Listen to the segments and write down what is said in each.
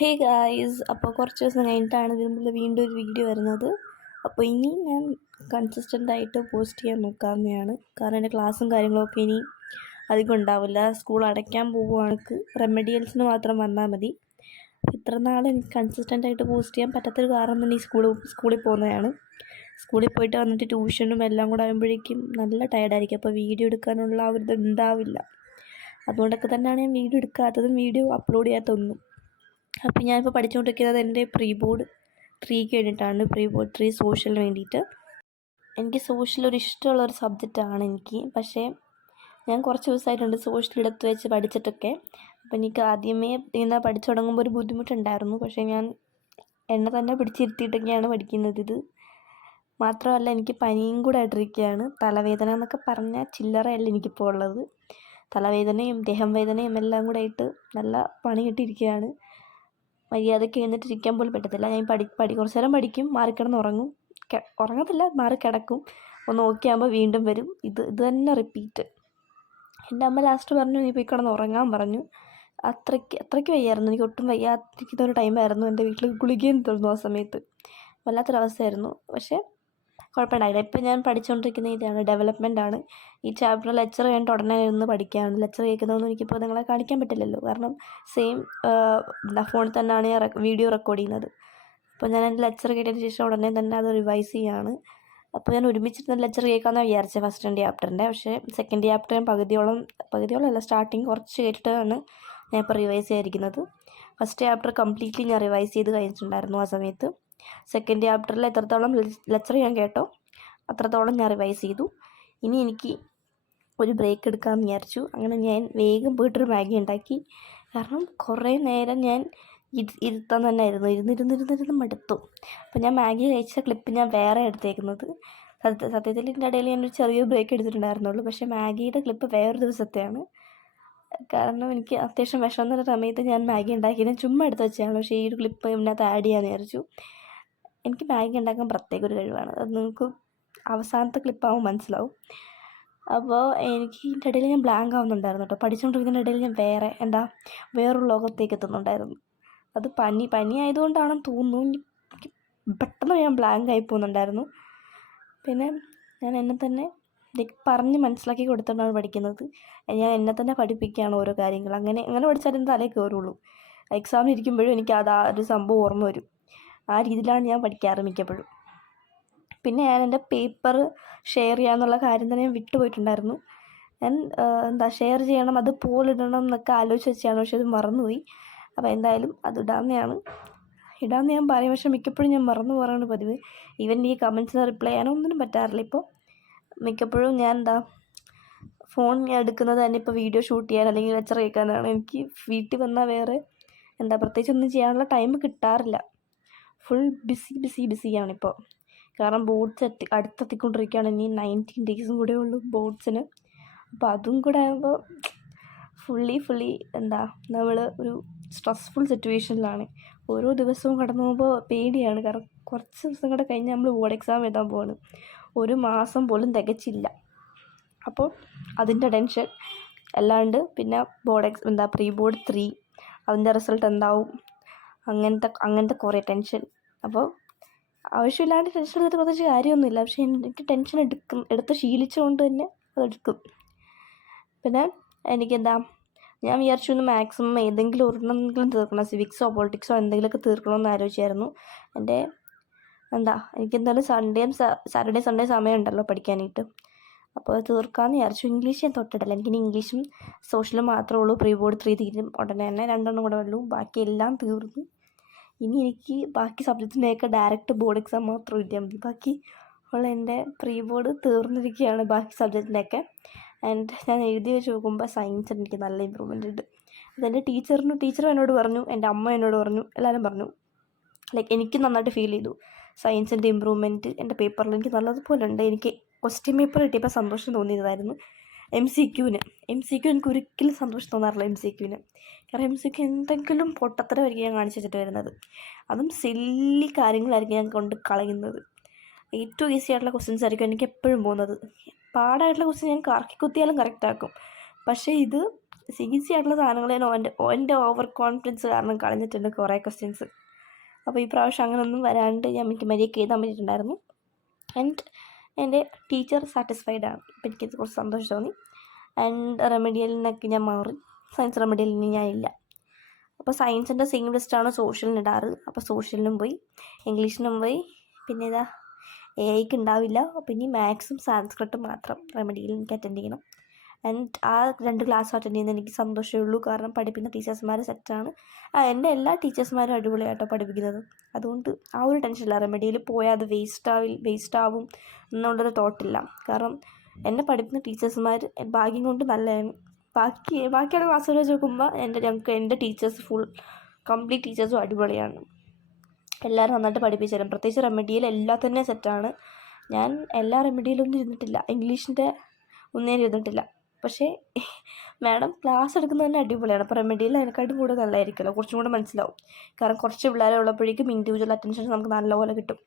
Hey guys, അപ്പോൾ കുറച്ച് ദിവസം കഴിഞ്ഞിട്ടാണ് വീണ്ടും ഒരു വീഡിയോ വരുന്നത്. അപ്പോൾ ഇനി ഞാൻ കൺസിസ്റ്റൻ്റായിട്ട് പോസ്റ്റ് ചെയ്യാൻ നോക്കാവുന്നതാണ്. കാരണം എൻ്റെ ക്ലാസ്സും കാര്യങ്ങളൊക്കെ ഇനി അധികം ഉണ്ടാവില്ല. സ്കൂൾ അടയ്ക്കാൻ പോവുകയാണെങ്കിൽ റെമഡിയൽസിന് മാത്രം വന്നാൽ മതി. ഇത്ര നാൾ എനിക്ക് കൺസിസ്റ്റൻ്റായിട്ട് പോസ്റ്റ് ചെയ്യാൻ പറ്റാത്തൊരു കാരണം തന്നെ ഈ സ്കൂളിൽ പോകുന്നതാണ്. സ്കൂളിൽ പോയിട്ട് വന്നിട്ട് ട്യൂഷനും എല്ലാം കൂടെ ആകുമ്പോഴേക്കും നല്ല ടയർഡായിരിക്കും. അപ്പോൾ വീഡിയോ എടുക്കാനുള്ള ആ ഒരു ഇത് ഉണ്ടാവില്ല. അതുകൊണ്ടൊക്കെ തന്നെയാണ് ഞാൻ വീഡിയോ എടുക്കാത്തതും വീഡിയോ അപ്ലോഡ് ചെയ്യാത്തൊന്നും. അപ്പോൾ ഞാനിപ്പോൾ പഠിച്ചുകൊണ്ടിരിക്കുന്നത് എൻ്റെ പ്രീ ബോർഡ് 3ക്ക് വേണ്ടിയിട്ടാണ്. പ്രീ ബോർഡ് 3 സോഷ്യലിന് വേണ്ടിയിട്ട്. എനിക്ക് സോഷ്യൽ ഒരു ഇഷ്ടമുള്ളൊരു സബ്ജക്റ്റാണ് എനിക്ക്. പക്ഷേ ഞാൻ കുറച്ച് ദിവസമായിട്ടുണ്ട് സോഷ്യൽ എടുത്ത് വെച്ച് പഠിച്ചിട്ടൊക്കെ. അപ്പോൾ എനിക്ക് ആദ്യമേ ഇങ്ങനെ പഠിച്ചു തുടങ്ങുമ്പോൾ ഒരു ബുദ്ധിമുട്ടുണ്ടായിരുന്നു. പക്ഷേ ഞാൻ എന്നെ തന്നെ പിടിച്ചിരുത്തിയിട്ടൊക്കെയാണ് പഠിക്കുന്നത്. ഇത് മാത്രമല്ല, എനിക്ക് പനിയും കൂടെ ആയിട്ടിരിക്കുകയാണ്. തലവേദന എന്നൊക്കെ പറഞ്ഞാൽ ചില്ലറയല്ല എനിക്കിപ്പോൾ ഉള്ളത്. തലവേദനയും ദേഹം വേദനയും എല്ലാം കൂടെ ആയിട്ട് നല്ല പണി കിട്ടിയിരിക്കുകയാണ്. മര്യാദയ്ക്ക് എഴുന്നേറ്റിരിക്കാൻ പോലും പറ്റത്തില്ല. ഞാൻ കുറച്ച് നേരം പഠിക്കും, മാറിക്കിടന്ന് ഉറങ്ങും. ഉറങ്ങത്തില്ല, മാറിക്കിടക്കും. ഒന്ന് ഓക്കെ ആകുമ്പോൾ വീണ്ടും വരും. ഇത് തന്നെ റിപ്പീറ്റ്. എൻ്റെ അമ്മ ലാസ്റ്റ് പറഞ്ഞു, നീ പോയി കിടന്ന് ഉറങ്ങാൻ പറഞ്ഞു. അത്രയ്ക്ക് വയ്യായിരുന്നു. എനിക്ക് ഒട്ടും വയ്യാതിരിക്കുന്ന ഒരു ടൈമായിരുന്നു. എൻ്റെ വീട്ടിൽ ഗുളികയും തന്നു ആ സമയത്ത്. വല്ലാത്തൊരവസ്ഥയായിരുന്നു. പക്ഷേ കുഴപ്പമുണ്ടായില്ല. ഇപ്പം ഞാൻ പഠിച്ചുകൊണ്ടിരിക്കുന്ന ഇതാണ്, ഡെവലപ്മെൻറ്റാണ്. ഈ ചാപ്റ്റർ ലെക്ചർ കഴിഞ്ഞിട്ട് ഉടനെ ഇരുന്ന് പഠിക്കുകയാണ്. ലെക്ചർ കേൾക്കുന്നതൊന്നും എനിക്കിപ്പോൾ നിങ്ങളെ കാണിക്കാൻ പറ്റില്ലല്ലോ. കാരണം സെയിം ഫോണിൽ തന്നെയാണ് ഞാൻ വീഡിയോ റെക്കോർഡ് ചെയ്യുന്നത്. അപ്പോൾ ഞാൻ എൻ്റെ ലെക്ചർ കേട്ടതിന് ശേഷം ഉടനെ തന്നെ അത് റിവൈസ് ചെയ്യുകയാണ്. അപ്പോൾ ഞാൻ ഒരുമിച്ചിരുന്ന് ലെക്ചർ കേൾക്കാമെന്നാണ് വിചാരിച്ചത് ഫസ്റ്റ് ചാപ്റ്ററിൻ്റെ. പക്ഷേ സെക്കൻഡ് ചാപ്റ്റർ ഞാൻ പകുതിയോളം അല്ല, സ്റ്റാർട്ടിങ് കുറച്ച് കേട്ടിട്ടാണ് ഞാൻ ഇപ്പോൾ റിവൈസ് ചെയ്തിരിക്കുന്നത്. ഫസ്റ്റ് ചാപ്റ്റർ കംപ്ലീറ്റ്ലി ഞാൻ റിവൈസ് ചെയ്ത് കഴിഞ്ഞിട്ടുണ്ടായിരുന്നു ആ സമയത്ത്. സെക്കൻഡ് ചാപ്റ്ററിൽ എത്രത്തോളം ലെക്ചർ ഞാൻ കേട്ടോ അത്രത്തോളം ഞാൻ റിവൈസ് ചെയ്തു. ഇനി എനിക്ക് ഒരു ബ്രേക്ക് എടുക്കാമെന്ന് വിചാരിച്ചു. അങ്ങനെ ഞാൻ വേഗം പോയിട്ടൊരു മാഗി ഉണ്ടാക്കി. കാരണം കുറേ നേരം ഞാൻ ഇരുത്താൻ തന്നെ ആയിരുന്നു. ഇരുന്നിരുന്ന് മടുത്തു. അപ്പോൾ ഞാൻ മാഗി കഴിച്ച ക്ലിപ്പ് ഞാൻ വേറെ എടുത്തേക്കുന്നത്. സത്യത്തിൽ ഇതിൻ്റെ ഇടയിൽ ഞാനൊരു ചെറിയ ബ്രേക്ക് എടുത്തിട്ടുണ്ടായിരുന്നുള്ളൂ. പക്ഷേ മാഗിയുടെ ക്ലിപ്പ് വേറൊരു ദിവസത്തെയാണ്. കാരണം എനിക്ക് അത്യാവശ്യം വിഷമെന്നൊരു സമയത്ത് ഞാൻ മാഗി ഉണ്ടാക്കിയത് ചുമ്മാ എടുത്ത് വെച്ചാണ്. പക്ഷേ ഈ ഒരു ക്ലിപ്പ് ഇതിനകത്ത് ആഡ് ചെയ്യാമെന്ന് വിചാരിച്ചു. എനിക്ക് മാഗി ഉണ്ടാക്കാൻ പ്രത്യേക ഒരു കഴിവാണ്. അത് നിങ്ങൾക്ക് അവസാനത്തെ ക്ലിപ്പാകുമ്പോൾ മനസ്സിലാവും. അപ്പോൾ എനിക്ക് ഇതിൻ്റെ ഇടയിൽ ഞാൻ ബ്ലാങ്ക് ആവുന്നുണ്ടായിരുന്നു കേട്ടോ. പഠിച്ചുകൊണ്ടിരിക്കുന്നതിൻ്റെ ഇടയിൽ ഞാൻ വേറൊരു ലോകത്തേക്ക് എത്തുന്നുണ്ടായിരുന്നു. അത് പനി ആയതുകൊണ്ടാണെന്ന് തോന്നുന്നു. എനിക്ക് പെട്ടെന്ന് ഞാൻ ബ്ലാങ്ക് ആയി പോകുന്നുണ്ടായിരുന്നു. പിന്നെ ഞാൻ എന്നെ തന്നെ പറഞ്ഞ് മനസ്സിലാക്കി കൊടുത്തിട്ടാണ് പഠിക്കുന്നത്. ഞാൻ എന്നെ തന്നെ പഠിപ്പിക്കുകയാണ് ഓരോ കാര്യങ്ങൾ. അങ്ങനെ പഠിച്ചാലും തലയിൽ കയറുള്ളൂ. എക്സാമിന് ഇരിക്കുമ്പോഴും എനിക്ക് ആ ഒരു സംഭവം ഓർമ്മ വരും. ആ രീതിയിലാണ് ഞാൻ പഠിക്കാറ് മിക്കപ്പോഴും. പിന്നെ ഞാൻ എൻ്റെ പേപ്പർ ഷെയർ ചെയ്യാമെന്നുള്ള കാര്യം തന്നെ ഞാൻ വിട്ടുപോയിട്ടുണ്ടായിരുന്നു. ഞാൻ ഷെയർ ചെയ്യണം, അത് പോളിടണം എന്നൊക്കെ ആലോചിച്ച് വെച്ചാണ്. പക്ഷെ അത് മറന്നുപോയി. അപ്പോൾ എന്തായാലും അത് ഇടാമെന്ന് ഞാൻ പറയും. പക്ഷെ മിക്കപ്പോഴും ഞാൻ മറന്നു പോകാറാണ് പതിവ്. ഈവൻ ഈ കമൻസിന് റിപ്ലൈ ചെയ്യാനൊന്നും പറ്റാറില്ല ഇപ്പോൾ. മിക്കപ്പോഴും ഞാൻ ഫോൺ എടുക്കുന്നത് തന്നെ ഇപ്പോൾ വീഡിയോ ഷൂട്ട് ചെയ്യാൻ അല്ലെങ്കിൽ ലെക്ചർ കേൾക്കാനാണ്. എനിക്ക് വീട്ടിൽ വന്നാൽ വേറെ പ്രത്യേകിച്ച് ഒന്നും ചെയ്യാനുള്ള ടൈം കിട്ടാറില്ല. ഫുൾ ബിസിയാണിപ്പോൾ. കാരണം ബോർഡ്സ് അടുത്തെത്തിക്കൊണ്ടിരിക്കുകയാണ്. ഇനി 19 ഡേയ്സും കൂടെ ഉള്ളൂ ബോർഡ്സിന്. അപ്പോൾ അതും കൂടെ ആകുമ്പോൾ ഫുള്ളി നമ്മൾ ഒരു സ്ട്രെസ്ഫുൾ സിറ്റുവേഷനിലാണ്. ഓരോ ദിവസവും കടന്നു പോകുമ്പോൾ പേടിയാണ്. കാരണം കുറച്ച് ദിവസം കൂടെ കഴിഞ്ഞ് നമ്മൾ ബോർഡ് എക്സാം എഴുതാൻ പോവാണ്. ഒരു മാസം പോലും തികച്ചില്ല. അപ്പോൾ അതിൻ്റെ ടെൻഷൻ അല്ലാണ്ട് പിന്നെ പ്രീ ബോർഡ് 3 അതിൻ്റെ റിസൾട്ട് എന്താവും, അങ്ങനത്തെ കുറേ ടെൻഷൻ. അപ്പോൾ ആവശ്യമില്ലാണ്ട് ടെൻഷൻ എടുത്തിട്ട് പ്രത്യേകിച്ച് കാര്യമൊന്നുമില്ല. പക്ഷേ എനിക്ക് ടെൻഷൻ എടുത്ത് ശീലിച്ചുകൊണ്ട് തന്നെ അതെടുക്കും. പിന്നെ ഞാൻ വിചാരിച്ചു മാക്സിമം ഏതെങ്കിലും ഒരെണ്ണമെങ്കിലും തീർക്കണം. സിവിക്സോ പൊളിറ്റിക്സോ എന്തെങ്കിലുമൊക്കെ തീർക്കണമെന്ന് ആലോചിച്ചായിരുന്നു. എനിക്കെന്തായാലും സാറ്റർഡേ സൺഡേ സമയമുണ്ടല്ലോ പഠിക്കാനായിട്ട്. അപ്പോൾ അത് തീർക്കാമെന്ന് വിചാരിച്ചു. ഇംഗ്ലീഷ് ഞാൻ തൊട്ടിട്ടില്ല. എനിക്കിനി ഇംഗ്ലീഷും സോഷ്യലും മാത്രമേ ഉള്ളൂ. പ്രീ ബോർഡ് 3 തീരും ഉടനെ തന്നെ. 2 കൂടെ ഉള്ളൂ. ബാക്കി എല്ലാം തീർന്നു. ഇനി എനിക്ക് ബാക്കി സബ്ജക്റ്റിൻ്റെയൊക്കെ ഡയറക്റ്റ് ബോർഡ് എക്സാം മാത്രം എഴുതിയാൽ മതി. ബാക്കി ഉള്ള എൻ്റെ പ്രീ ബോർഡ് തീർന്നിരിക്കുകയാണ് ബാക്കി സബ്ജക്റ്റിൻ്റെയൊക്കെ. ഞാൻ എഴുതി വെച്ച് നോക്കുമ്പോൾ സയൻസിന് എനിക്ക് നല്ല ഇമ്പ്രൂവ്മെൻ്റ് ഉണ്ട്. അതെൻ്റെ ടീച്ചറും എന്നോട് പറഞ്ഞു, എൻ്റെ അമ്മ എന്നോട് പറഞ്ഞു, എല്ലാവരും പറഞ്ഞു. എനിക്ക് നന്നായിട്ട് ഫീൽ ചെയ്തു. സയൻസിൻ്റെ ഇമ്പ്രൂവ്മെൻറ്റ് എൻ്റെ പേപ്പറിൽ എനിക്ക് നല്ലതുപോലെ ഉണ്ട്. എനിക്ക് ക്വസ്റ്റ്യൻ പേപ്പർ കിട്ടിയപ്പോൾ സന്തോഷം തോന്നിയതായിരുന്നു. എം സി ക്യൂവിന് എനിക്ക് ഒരിക്കലും സന്തോഷം തോന്നാറില്ല. കാരണം MCQ എന്തെങ്കിലും പൊട്ടത്തരമായിരിക്കും ഞാൻ കാണിച്ചു വെച്ചിട്ട് വരുന്നത്. അതും സില്ലി കാര്യങ്ങളായിരിക്കും ഞാൻ കൊണ്ട് കളയുന്നത്. ഏറ്റവും ഈസി ആയിട്ടുള്ള ക്വസ്റ്റ്യൻസ് ആയിരിക്കും എനിക്ക് എപ്പോഴും പോകുന്നത്. പാടായിട്ടുള്ള ക്വസ്റ്റ്യൻ ഞാൻ കറക്കി കുത്തിയാലും കറക്റ്റാക്കും. പക്ഷേ ഇത് ഈസി ആയിട്ടുള്ള സാധനങ്ങൾ ഞാൻ എൻ്റെ ഓവർ കോൺഫിഡൻസ് കാരണം കളഞ്ഞിട്ടുണ്ട് കുറേ ക്വസ്റ്റ്യൻസ്. അപ്പോൾ ഈ പ്രാവശ്യം അങ്ങനെയൊന്നും വരാണ്ട് ഞാൻ എനിക്ക് മര്യാദയ്ക്ക് എഴുതാൻ പറ്റിയിട്ടുണ്ടായിരുന്നു. ആൻഡ് എൻ്റെ ടീച്ചർ സാറ്റിസ്ഫൈഡ് ആണ്. അപ്പോൾ എനിക്കത് കുറച്ച് സന്തോഷം തോന്നി. ആൻഡ് റെമഡിയലിനൊക്കെ ഞാൻ മാറി. സയൻസ് റെമഡിയലിന് ഞാൻ ഇല്ല. അപ്പോൾ സയൻസിൻ്റെ സെയിം ലിസ്റ്റാണ് സോഷ്യലിന് ഇടാറ്. അപ്പോൾ സോഷ്യലിനും പോയി, ഇംഗ്ലീഷിനും പോയി, പിന്നെ ഇതാ എഐക്ക് ഉണ്ടാവില്ല. പിന്നെ മാത്സും സാൻസ്ക്രിറ്റും മാത്രം റെമഡിയിൽ എനിക്ക് അറ്റൻഡ് ചെയ്യണം. ആൻഡ് ആ 2 ക്ലാസ് അറ്റൻഡ് ചെയ്യുന്നത് എനിക്ക് സന്തോഷമേ ഉള്ളൂ. കാരണം പഠിപ്പിക്കുന്ന ടീച്ചേഴ്സ്മാർ സെറ്റാണ്. എൻ്റെ എല്ലാ ടീച്ചേഴ്സ്മാരും അടിപൊളിയായിട്ടോ പഠിപ്പിക്കുന്നത്. അതുകൊണ്ട് ആ ഒരു ടെൻഷനില്ല. റെമഡിയിൽ പോയാൽ അത് വേസ്റ്റ് ആവും എന്നുള്ളൊരു തോട്ടില്ല. കാരണം എന്നെ പഠിപ്പിക്കുന്ന ടീച്ചേഴ്സ്മാർ ഭാഗ്യം കൊണ്ട് നല്ലതാണ്. ബാക്കിയുള്ള ക്ലാസ്സുകൾ വെച്ച് നോക്കുമ്പോൾ എൻ്റെ ടീച്ചേഴ്സ് കംപ്ലീറ്റ് ടീച്ചേഴ്സും അടിപൊളിയാണ്. എല്ലാവരും നന്നായിട്ട് പഠിപ്പിച്ചു തരും. പ്രത്യേകിച്ച് റെമഡിയിൽ എല്ലാം തന്നെ സെറ്റാണ്. ഞാൻ എല്ലാ റെമഡിയിലൊന്നും ഇരുന്നിട്ടില്ല. ഇംഗ്ലീഷിൻ്റെ ഒന്നും ഇരുന്നിട്ടില്ല. പക്ഷേ മാഡം ക്ലാസ് എടുക്കുന്നത് തന്നെ അടിപൊളിയാണ്. അപ്പോൾ റെമഡിയിൽ അതിനെക്കാട്ടും കൂടുതൽ നല്ലതായിരിക്കുമല്ലോ, കുറച്ചും കൂടെ മനസ്സിലാവും. കാരണം കുറച്ച് പിള്ളേരെ ഉള്ളപ്പോഴേക്കും ഇൻഡിവിജ്വൽ അറ്റൻഷൻ നമുക്ക് നല്ലപോലെ കിട്ടും.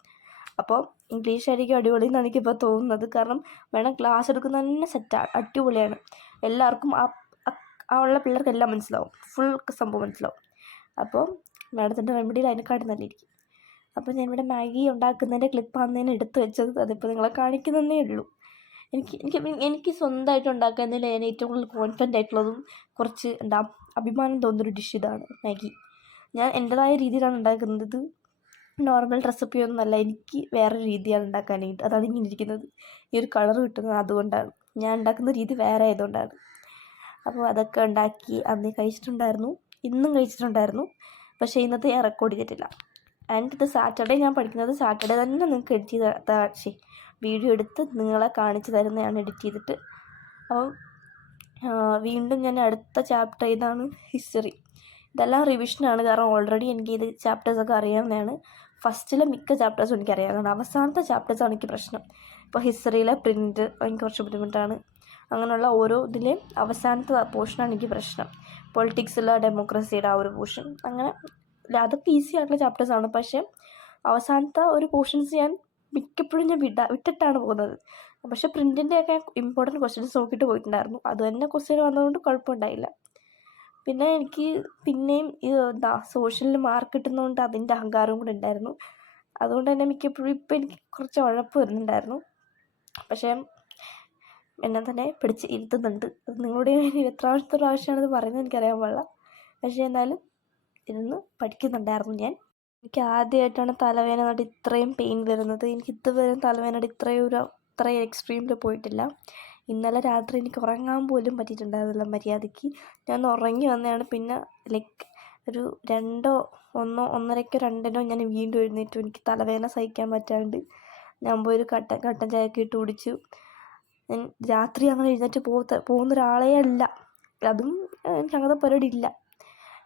അപ്പോൾ ഇംഗ്ലീഷ് ആയിരിക്കും അടിപൊളി എന്നാണ് എനിക്കിപ്പോൾ തോന്നുന്നത്. കാരണം മാഡം ക്ലാസ് എടുക്കുന്നത് തന്നെ സെറ്റാണ്, അടിപൊളിയാണ്. എല്ലാവർക്കും ആ ഉള്ള പിള്ളേർക്കെല്ലാം മനസ്സിലാവും, ഫുൾ സംഭവം മനസ്സിലാവും. അപ്പോൾ മാഡത്തിൻ്റെ റെമഡിയിൽ അതിനെക്കാട്ടും നല്ലതായിരിക്കും. അപ്പോൾ ഞാനിവിടെ മാഗി ഉണ്ടാക്കുന്നതിൻ്റെ ക്ലിപ്പാണ് ഞാൻ എടുത്തു വെച്ചത്. അതിപ്പോൾ നിങ്ങളെ കാണിക്കുന്നതേ ഉള്ളൂ. എനിക്ക് സ്വന്തമായിട്ട് ഉണ്ടാക്കുന്നതിൽ ഞാൻ ഏറ്റവും കൂടുതൽ കോൺഫിഡൻ്റ് ആയിട്ടുള്ളതും കുറച്ച് അഭിമാനം തോന്നുന്നൊരു ഡിഷ് ഇതാണ് മാഗി. ഞാൻ എൻ്റെതായ രീതിയിലാണ് ഉണ്ടാക്കുന്നത്. നോർമൽ റെസിപ്പിയൊന്നും അല്ല, എനിക്ക് വേറൊരു രീതിയാണ് ഉണ്ടാക്കാനായിട്ട്. അതാണ് ഇങ്ങനെ ഇരിക്കുന്നത്. ഈ ഒരു കളർ കിട്ടുന്നത് അതുകൊണ്ടാണ്. ഞാൻ ഉണ്ടാക്കുന്ന രീതി വേറെ ആയതുകൊണ്ടാണ്. അപ്പോൾ അതൊക്കെ ഉണ്ടാക്കി അന്ന് കഴിച്ചിട്ടുണ്ടായിരുന്നു, ഇന്നും കഴിച്ചിട്ടുണ്ടായിരുന്നു. പക്ഷേ ഇന്നത്തെ ഞാൻ റെക്കോർഡ് ചെയ്തിട്ടില്ല. ആൻഡ് ഇത് സാറ്റർഡേ ഞാൻ പഠിക്കുന്നത്. സാറ്റർഡേ തന്നെ നിങ്ങൾക്ക് എഡിറ്റ് ചെയ്ത് വീഡിയോ എടുത്ത് നിങ്ങളെ കാണിച്ച് തരുന്നതാണ് എഡിറ്റ് ചെയ്തിട്ട്. അപ്പം വീണ്ടും ഞാൻ അടുത്ത ചാപ്റ്റർ ഇതാണ് ഹിസ്റ്ററി. ഇതെല്ലാം റിവിഷനാണ്. കാരണം ഓൾറെഡി എനിക്ക് ഇത് ചാപ്റ്റേഴ്സൊക്കെ അറിയാവുന്നതാണ്. ഫസ്റ്റിലെ മിക്ക ചാപ്റ്റേഴ്സും എനിക്കറിയാവുന്നതാണ്. അവസാനത്തെ ചാപ്റ്റേഴ്സാണ് എനിക്ക് പ്രശ്നം. ഇപ്പോൾ ഹിസ്റ്ററിയിലെ പ്രിൻറ്റ് എനിക്ക് കുറച്ച് ബുദ്ധിമുട്ടാണ്. അങ്ങനെയുള്ള ഓരോ ഇതിലെയും അവസാനത്തെ പോർഷനാണ് എനിക്ക് പ്രശ്നം. പൊളിറ്റിക്സിലെ ഡെമോക്രസിയുടെ ആ ഒരു പോർഷൻ, അങ്ങനെ അതൊക്കെ ഈസി ആയിട്ടുള്ള ചാപ്റ്റേഴ്സാണ്. പക്ഷേ അവസാനത്തെ ഒരു പോർഷൻസ് ഞാൻ മിക്കപ്പോഴും ഞാൻ വിട്ടിട്ടാണ് പോകുന്നത്. പക്ഷേ പ്രിൻറ്റിൻ്റെയൊക്കെ ഇമ്പോർട്ടൻറ്റ് ക്വസ്റ്റ്യൻസ് നോക്കിയിട്ട് പോയിട്ടുണ്ടായിരുന്നു. അത് തന്നെ ക്വസ്റ്റ്യൻ വന്നതുകൊണ്ട് കുഴപ്പമുണ്ടായില്ല. പിന്നെ എനിക്ക് പിന്നെയും സോഷ്യലിൽ മാർക്ക് കിട്ടുന്നതുകൊണ്ട് അതിൻ്റെ അഹങ്കാരവും കൂടെ ഉണ്ടായിരുന്നു. അതുകൊണ്ട് തന്നെ മിക്കപ്പോഴും ഇപ്പോൾ എനിക്ക് കുറച്ച് ഉഴപ്പ് വരുന്നുണ്ടായിരുന്നു. പക്ഷേ എന്നെ തന്നെ പിടിച്ച് ഇരുത്തുന്നുണ്ട്. അത് നിങ്ങളോട് എത്രാമത്തെ പ്രാവശ്യമാണിത് പറയുന്നത് എനിക്കറിയാൻ പാടില്ല. പക്ഷേ എന്നാലും ഇരുന്ന് പഠിക്കുന്നുണ്ടായിരുന്നു ഞാൻ. എനിക്ക് ആദ്യമായിട്ടാണ് തലവേദന നട്ട് ഇത്രയും പെയിൻ വരുന്നത്. എനിക്ക് ഇതുവരെ തലവേദന നട്ട് ഇത്രയും എക്സ്ട്രീമിൽ പോയിട്ടില്ല. ഇന്നലെ രാത്രി എനിക്ക് ഉറങ്ങാൻ പോലും പറ്റിയിട്ടുണ്ടായിരുന്നില്ല മര്യാദയ്ക്ക്. ഞാൻ ഉറങ്ങി വന്നതാണ്. പിന്നെ ഒരു 1:00 2:00 ഞാൻ വീണ്ടും എഴുന്നേറ്റു. എനിക്ക് തലവേദന സഹിക്കാൻ പറ്റാണ്ട് ഞാൻ പോയൊരു കട്ടൻ ചായയൊക്കെ ഇട്ട് കുടിച്ചു. ഞാൻ രാത്രി അങ്ങനെ എഴുന്നേറ്റ് പോകുന്ന ഒരാളേ അല്ല. അതും എനിക്ക് അങ്ങനത്തെ പരിപാടി ഇല്ല.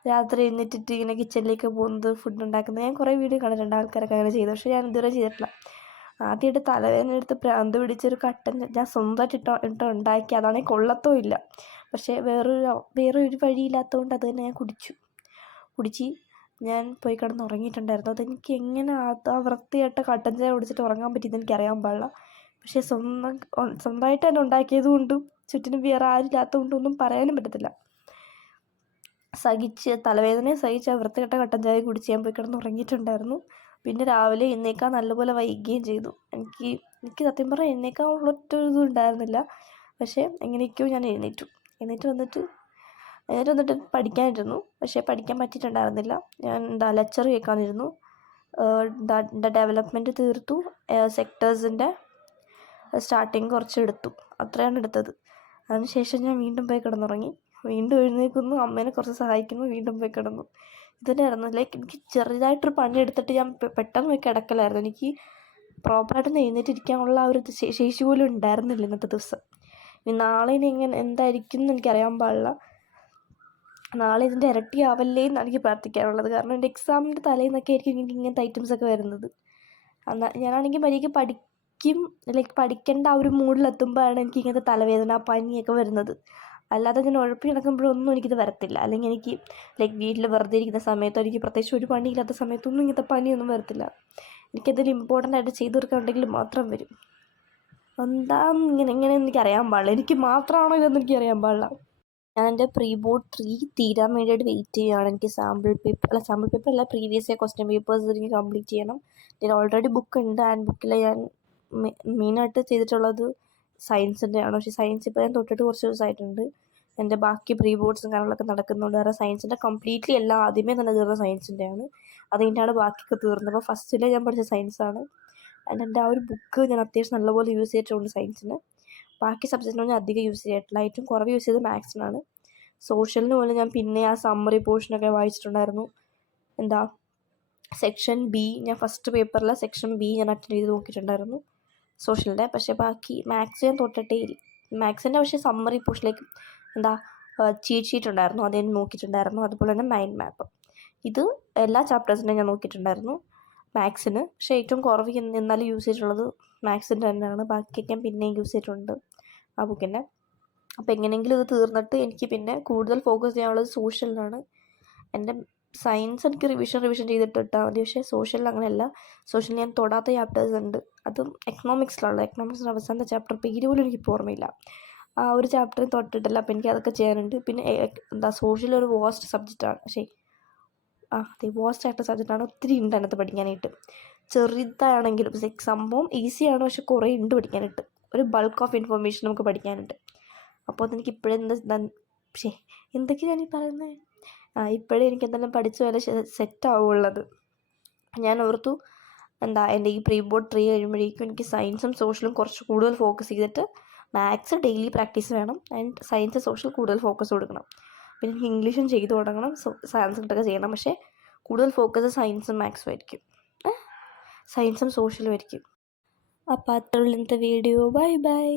രാത്രി എഴുന്നേറ്റിട്ട് ഇങ്ങനെ കിച്ചണിലേക്ക് പോകുന്നത്, ഫുഡ് ഉണ്ടാക്കുന്നത് ഞാൻ കുറേ വീഡിയോ കണ്ടിട്ടുണ്ട്. ആൾക്കാരൊക്കെ അങ്ങനെ ചെയ്തു. പക്ഷേ ഞാൻ ഇതുവരെ ചെയ്തിട്ടില്ല. ആദ്യമായിട്ട് തലവേദന എടുത്ത് പ്രാന്ത് പിടിച്ചൊരു കട്ടൻ ഞാൻ സ്വന്തമായിട്ട് ഉണ്ടാക്കി. അതാണെങ്കിൽ കൊള്ളത്തോ ഇല്ല. പക്ഷേ വേറൊരു വഴിയില്ലാത്തതുകൊണ്ട് അത് തന്നെ ഞാൻ കുടിച്ച് ഞാൻ പോയി കിടന്ന് ഉറങ്ങിയിട്ടുണ്ടായിരുന്നു. അതെനിക്ക് എങ്ങനെ ആ വൃത്തിയായിട്ട് കട്ടൻ ചായ കുടിച്ചിട്ട് ഉറങ്ങാൻ പറ്റിയെന്ന് എനിക്കറിയാൻ പാടില്ല. പക്ഷേ സ്വന്തമായിട്ട് തന്നെ ഉണ്ടാക്കിയത് കൊണ്ടും ചുറ്റിനും വേറെ ആരില്ലാത്തത് ഒന്നും പറയാനും പറ്റത്തില്ല. തലവേദനയെ സഹിച്ച് വൃത്തികെട്ട കട്ടൻ ചായ കുടിച്ച് ഞാൻ പോയി കിടന്ന് ഉറങ്ങിയിട്ടുണ്ടായിരുന്നു. പിന്നെ രാവിലെ എഴുന്നേൽക്കാൻ നല്ലപോലെ വൈകുകയും ചെയ്തു. എനിക്ക് സത്യം പറഞ്ഞാൽ എഴുന്നേൽക്കാൻ ഒറ്റ ഇതും ഉണ്ടായിരുന്നില്ല. പക്ഷേ എങ്ങനെയൊക്കെയോ ഞാൻ എഴുന്നേറ്റ് വന്നിട്ട് പഠിക്കാനിരുന്നു. പക്ഷേ പഠിക്കാൻ പറ്റിയിട്ടുണ്ടായിരുന്നില്ല. ഞാൻ ലെക്ചർ കേൾക്കാനിരുന്നു. ഡെവലപ്മെൻറ്റ് തീർത്തു. സെക്ടേഴ്സിൻ്റെ സ്റ്റാർട്ടിങ് കുറച്ചെടുത്തു. അത്രയാണ് എടുത്തത്. അതിനുശേഷം ഞാൻ വീണ്ടും പോയി കിടന്നുറങ്ങി. വീണ്ടും എഴുന്നേൽക്കുന്നു, അമ്മേനെ കുറച്ച് സഹായിക്കുന്നു, വീണ്ടും പോയി കിടന്നു. ഇതുതന്നെയായിരുന്നു. എനിക്ക് ചെറുതായിട്ടൊരു പണി എടുത്തിട്ട് ഞാൻ പെട്ടെന്ന് പോയി കിടക്കലായിരുന്നു. എനിക്ക് പ്രോപ്പറായിട്ട് എഴുന്നേറ്റിരിക്കാനുള്ള ആ ഒരു ശേഷി പോലും ഉണ്ടായിരുന്നില്ല ഇന്നത്തെ ദിവസം. ഇനി നാളെ എന്തായിരിക്കും എന്ന് എനിക്കറിയാൻ പാടില്ല. നാളെ ഇതിൻ്റെ ഇരട്ടി ആവല്ലേ എന്നാണ് എനിക്ക് പ്രാർത്ഥിക്കാനുള്ളത്. കാരണം എൻ്റെ എക്സാമിൻ്റെ തലേന്നൊക്കെ ആയിരിക്കും എനിക്ക് ഇങ്ങനത്തെ ഐറ്റംസൊക്കെ വരുന്നത്. ഞാനാണെങ്കിൽ മര്യാദയ്ക്ക് പഠിക്കേണ്ട ആ ഒരു മൂഡിലെത്തുമ്പോഴാണ് എനിക്ക് ഇങ്ങനത്തെ തലവേദന, പനിയൊക്കെ വരുന്നത്. അല്ലാതെ ഞാൻ ഉഴപ്പി നടക്കുമ്പോഴൊന്നും എനിക്കിത് വരത്തില്ല. അല്ലെങ്കിൽ എനിക്ക് വീട്ടിൽ വെറുതെ ഇരിക്കുന്ന സമയത്തോ എനിക്ക് പ്രത്യേകിച്ച് ഒരു പണിയില്ലാത്ത സമയത്തൊന്നും ഇങ്ങനത്തെ പനിയൊന്നും വരത്തില്ല. എനിക്കതിൽ ഇമ്പോർട്ടൻ്റ് ആയിട്ട് ചെയ്തു തീർക്കാനുണ്ടെങ്കിൽ മാത്രം വരും. എന്താണെന്ന് ഇങ്ങനെ എനിക്കറിയാൻ പാടില്ല. എനിക്ക് മാത്രമാണോ ഇതെന്ന് എനിക്കറിയാൻ പാടില്ല. ഞാൻ എൻ്റെ പ്രീ ബോർഡ് 3 തീരാൻ വേണ്ടിയിട്ട് വെയിറ്റ് ചെയ്യുകയാണ്. എനിക്ക് സാമ്പിൾ പേപ്പർ അല്ല, പ്രീവിയസ് ഇയർ ക്വസ്റ്റ്യൻ പേപ്പേഴ്സ് എനിക്ക് കംപ്ലീറ്റ് ചെയ്യണം. ഇതിൽ ഓൾറെഡി ബുക്ക് ഉണ്ട്. ആൻഡ് ബുക്കിൽ ഞാൻ മെയിനായിട്ട് ചെയ്തിട്ടുള്ളത് സയൻസിൻ്റെയാണ്. പക്ഷേ സയൻസ് ഇപ്പോൾ ഞാൻ തൊട്ടിട്ട് കുറച്ച് ദിവസമായിട്ടുണ്ട്. എൻ്റെ ബാക്കി പ്രീ ബോർഡ്സും കാര്യങ്ങളൊക്കെ നടക്കുന്നുണ്ട്. കാരണം സയൻസിൻ്റെ കംപ്ലീറ്റ്ലി എല്ലാം ആദ്യമേ തന്നെ തീർന്ന സയൻസിൻ്റെയാണ്. അത് കഴിഞ്ഞാണ് ബാക്കിയൊക്കെ തീർന്നത്. അപ്പോൾ ഫസ്റ്റിൽ ഞാൻ പഠിച്ച സയൻസാണ്. ആൻഡ് എൻ്റെ ആ ഒരു ബുക്ക് ഞാൻ അത്യാവശ്യം നല്ലപോലെ യൂസ് ചെയ്തിട്ടുണ്ട് സയൻസിന്. ബാക്കി സബ്ജക്റ്റിനൊന്നും അധികം യൂസ് ചെയ്തിട്ടില്ല. ഏറ്റവും കുറവ് യൂസ് ചെയ്തത് മാത്സിനാണ്. സോഷ്യലിന് പോലും ഞാൻ പിന്നെ ആ സമ്മറി പോർഷനൊക്കെ വായിച്ചിട്ടുണ്ടായിരുന്നു. എന്താ സെക്ഷൻ ബി, ഞാൻ ഫസ്റ്റ് പേപ്പറിലെ സെക്ഷൻ ബി ഞാൻ അറ്റൻഡ് ചെയ്ത് നോക്കിയിട്ടുണ്ടായിരുന്നു സോഷ്യലിൻ്റെ. പക്ഷേ ബാക്കി മാത്സ് ഞാൻ തൊട്ടിട്ടേ ഇല്ല. മാത്സിൻ്റെ പക്ഷേ സമ്മറി പോർഷനിലേക്ക് എന്താ ചീറ്റ് ഷീറ്റ് ഉണ്ടായിരുന്നു, അത് ഞാൻ നോക്കിയിട്ടുണ്ടായിരുന്നു. അതുപോലെ തന്നെ മൈൻഡ് മാപ്പ്, ഇത് എല്ലാ ചാപ്റ്റേഴ്സിനും ഞാൻ നോക്കിയിട്ടുണ്ടായിരുന്നു മാത്സിന്. പക്ഷേ ഏറ്റവും കുറവ് എന്നാലും യൂസ് ചെയ്തിട്ടുള്ളത് മാത്സിൻ്റെ തന്നെയാണ്. ബാക്കിയൊക്കെ ഞാൻ പിന്നെയും യൂസ് ചെയ്തിട്ടുണ്ട് ആ ബുക്കിൻ്റെ. അപ്പോൾ എങ്ങനെയെങ്കിലും ഇത് തീർന്നിട്ട് എനിക്ക് പിന്നെ കൂടുതൽ ഫോക്കസ് ചെയ്യാനുള്ളത് സോഷ്യലിനാണ്. എൻ്റെ സയൻസ് എനിക്ക് റിവിഷൻ ചെയ്തിട്ട് ഇട്ടാൽ മതി. പക്ഷേ സോഷ്യലിൽ അങ്ങനെയല്ല. സോഷ്യലിൽ ഞാൻ തൊടാത്ത ചാപ്റ്റേഴ്സ് ഉണ്ട്. അതും എക്കണോമിക്സിലുള്ള അവസാനത്തെ ചാപ്റ്റർ പേര് പോലും എനിക്കിപ്പോൾ ഓർമ്മയില്ല. ആ ഒരു ചാപ്റ്റർ തൊട്ടിട്ടില്ല. അപ്പോൾ എനിക്ക് അതൊക്കെ ചെയ്യാനുണ്ട്. പിന്നെ എന്താ സോഷ്യൽ ഒരു വേസ്റ്റ് സബ്ജക്റ്റാണ്. പക്ഷേ അതെ, വേസ്റ്റ് ആയിട്ടുള്ള സബ്ജക്റ്റാണ്. ഒത്തിരി ഉണ്ട് അതിനകത്ത് പഠിക്കാനായിട്ട്. ചെറുതാണെങ്കിലും സംഭവം ഈസിയാണ്, പക്ഷെ കുറേ ഉണ്ട് പഠിക്കാനായിട്ട്. ഒരു ബൾക്ക് ഓഫ് ഇൻഫർമേഷൻ നമുക്ക് പഠിക്കാനുണ്ട്. അപ്പോൾ അതെനിക്ക് ഇപ്പോഴേ എന്തൊക്കെയാണ് ഞാനീ പറയുന്നത്? ഇപ്പോഴേ എനിക്ക് എന്തെല്ലാം പഠിച്ചു വരെ സെറ്റാവുള്ളത്. ഞാൻ ഓർത്തു എന്താ എൻ്റെ ഈ പ്രീ ബോർഡ് 3 കഴിയുമ്പോഴേക്കും എനിക്ക് സയൻസും സോഷ്യലും കുറച്ച് കൂടുതൽ ഫോക്കസ് ചെയ്തിട്ട് മാത്സ് ഡെയിലി പ്രാക്ടീസ് വേണം. ആൻഡ് സയൻസ് സോഷ്യൽ കൂടുതൽ ഫോക്കസ് കൊടുക്കണം. പിന്നെ എനിക്ക് ഇംഗ്ലീഷും ചെയ്തു തുടങ്ങണം, സാൻസ്ക്രിറ്റൊക്കെ ചെയ്യണം. പക്ഷേ കൂടുതൽ ഫോക്കസ് സയൻസും മാത്സും ആയിരിക്കും, സയൻസും സോഷ്യലും ആയിരിക്കും. അപ്പോൾ അത്രയുള്ള ഇന്നത്തെ വീഡിയോ. Bye bye.